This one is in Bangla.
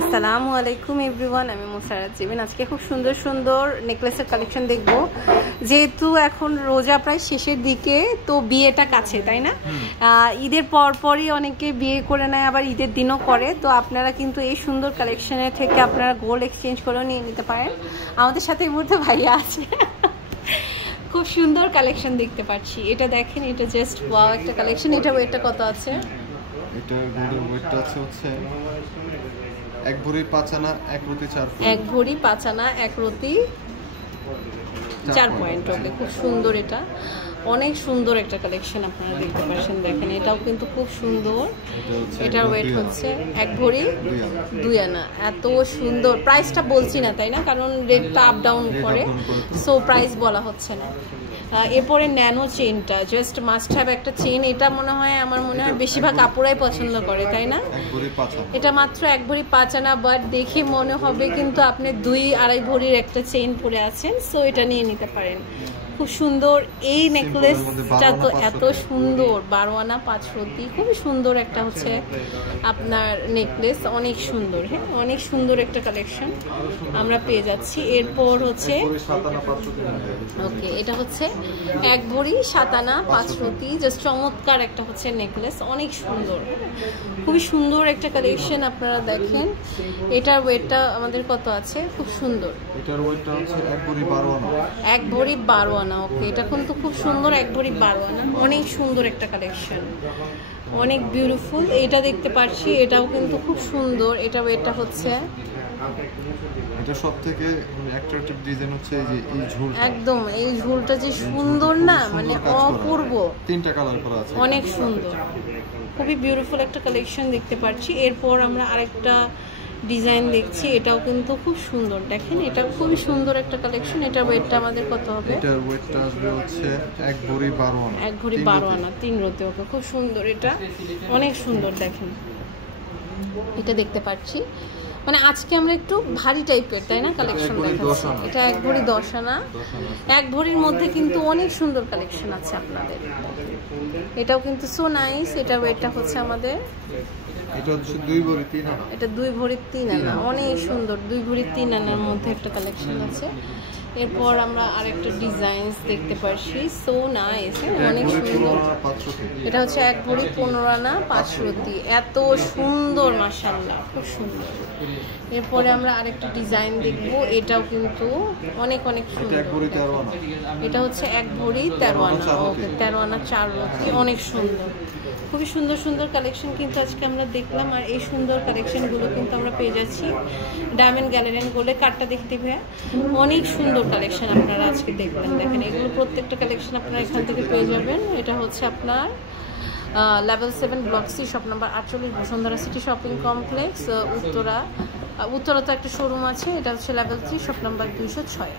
আসসালামু আলাইকুম এভরিওয়ান, আমি মুসারাত জিবিন। আজকে খুব সুন্দর সুন্দর নেকলেসের কালেকশন দেখব। যেহেতু এখন রোজা প্রায় শেষের দিকে, তো বিয়েটা কাছে, তাই না? ঈদের পরপরই অনেকে বিয়ে করে নেয়, আবার ঈদের দিনও করে। তো আপনারা কিন্তু এই সুন্দর কালেকশনের থেকে আপনারা গোল্ড এক্সচেঞ্জ করেও নিয়ে নিতে পারেন। আমাদের সাথে এই মুহূর্তে ভাইয়া আছে। খুব সুন্দর কালেকশন দেখতে পাচ্ছি। এটা দেখেন, এটা জাস্ট ওয়াও একটা কালেকশন। এটা ওয়েটটা কত আছে? এটা গোল্ডের ওয়েটটা আছে হচ্ছে 1 ভরি 5 আনা 1 রতি 4 পয়েন্ট। 1 ভরি 5 আনা 1 রতি 4 পয়েন্ট। ওকে, খুব সুন্দর। এটা অনেক সুন্দর একটা কালেকশন আপনারা দেখতে পাচ্ছেন। দেখেন, এটাও কিন্তু খুব সুন্দর। এটার ওয়েট হচ্ছে 1 ভরি 2 আনা। এত সুন্দর। প্রাইসটা বলছি না, তাই না? কারণ রেটটা আপ ডাউন করে, সো প্রাইস বলা হচ্ছে না। এরপরে ন্যানো চেইনটা জাস্ট মাস্ট হ্যাভ একটা চেইন। এটা আমার মনে হয় বেশিরভাগ আপুরাই পছন্দ করে, তাই না? এটা মাত্র 1 ভরি 5 আনা, বাট দেখে মনে হবে কিন্তু আপনি 2-2.5 ভরির একটা চেইন পরে আছেন। সো এটা নিয়ে নিতে পারেন। খুব সুন্দর এই নেকলেসটা, তো এত সুন্দর। 12 আনা 5 রতি, খুবই সুন্দর একটা হচ্ছে আপনার নেকলেস। অনেক সুন্দর, হ্যাঁ, অনেক সুন্দর একটা কালেকশন আমরা পেয়ে যাচ্ছি। এরপর হচ্ছে ওকে, এটা হচ্ছে 1 ভরি 7 আনা 5 রতি। জাস্ট চমৎকার একটা হচ্ছে নেকলেস, অনেক সুন্দর, খুবই সুন্দর একটা কালেকশন। আপনারা দেখেন, এটার ওয়েটটা আমাদের কত আছে? খুব সুন্দর। এটার ওয়েটটা হচ্ছে 1 ভরি 12 আনা। 1 ভরি 12 আনা। ওকে, এটা কিন্তু খুব সুন্দর। 1 ভরি 12 আনা, অনেক সুন্দর একটা কালেকশন, অনেক বিউটিফুল। এটা দেখতে পাচ্ছি, এটাও কিন্তু খুব সুন্দর। এটা ওয়েটটা হচ্ছে, এটা সবথেকে অ্যাট্রাকটিভ ডিজাইন হচ্ছে এই যে এই ঝুলটা। একদম এই ঝুলটা যে সুন্দর না, মানে অপূর্ব। 3টা কালার করা আছে, অনেক সুন্দর, খুবই বিউটিফুল একটা কালেকশন দেখতে পাচ্ছি। এরপর আমরা আরেকটা ডিজাইন দেখছি, এটাও কিন্তু খুব সুন্দর। দেখেন, এটা খুবই সুন্দর একটা কালেকশন। এটার ওয়েটটা আমাদের কত হবে? এটার ওয়েটটা আসবে হচ্ছে 1 ভরি 12 আনা। 1 ভরি 12 আনা 3 রতি। ওকে, খুব সুন্দর। এটা অনেক সুন্দর। দেখেন, এটা দেখতে পাচ্ছি, মানে আজকে আমরা একটু ভারী টাইপের, তাই না, কালেকশন দেখাচ্ছি। এটা 1 ভরি 10 আনা। 1 ভরির মধ্যে কিন্তু অনেক সুন্দর কালেকশন আছে আপনাদের। এটাও কিন্তু সো নাইস। এটা ওয়েটটা হচ্ছে আমাদের, এটা হচ্ছে 2 ভরি 3 আনা। এটা 2 ভরি 3 আনা, অনেক সুন্দর। 2 ভরি 3 আনার মধ্যে একটা কালেকশন আছে। এরপর আমরা আরেকটা ডিজাইনস দেখতে পাচ্ছি, সো নাইস, অনেক সুন্দর। এটা হচ্ছে 1 ভরি 15 আনা 5 রতি। এত সুন্দর, মাশাআল্লাহ, খুব সুন্দর। এরপরে আমরা আরেকটা ডিজাইন দেখব, এটাও কিন্তু অনেক অনেক সুন্দর। এটা হচ্ছে 1 ভরি 13 আনা। ওকে, 13 আনা 4 রতি, অনেক সুন্দর। খুবই সুন্দর সুন্দর কালেকশন কিন্তু আজকে আমরা দেখলাম। আর এই সুন্দর কালেকশনগুলো কিন্তু আমরা পেয়ে যাচ্ছি ডায়মন্ড গ্যালারি এন্ড গোল্ডে। কার্ডটা দেখতে ভাইয়া, অনেক সুন্দর কালেকশন আপনারা আজকে দেখলেন। দেখেন, এগুলো প্রত্যেকটা কালেকশন আপনারা এখান থেকে পেয়ে যাবেন। এটা হচ্ছে আপনার level 7 block C, shop number 48, Bashundhara city shopping complex, Uttara তো একটা শোরুম আছে। এটা হচ্ছে লেভেল 3, শপ নাম্বার 206।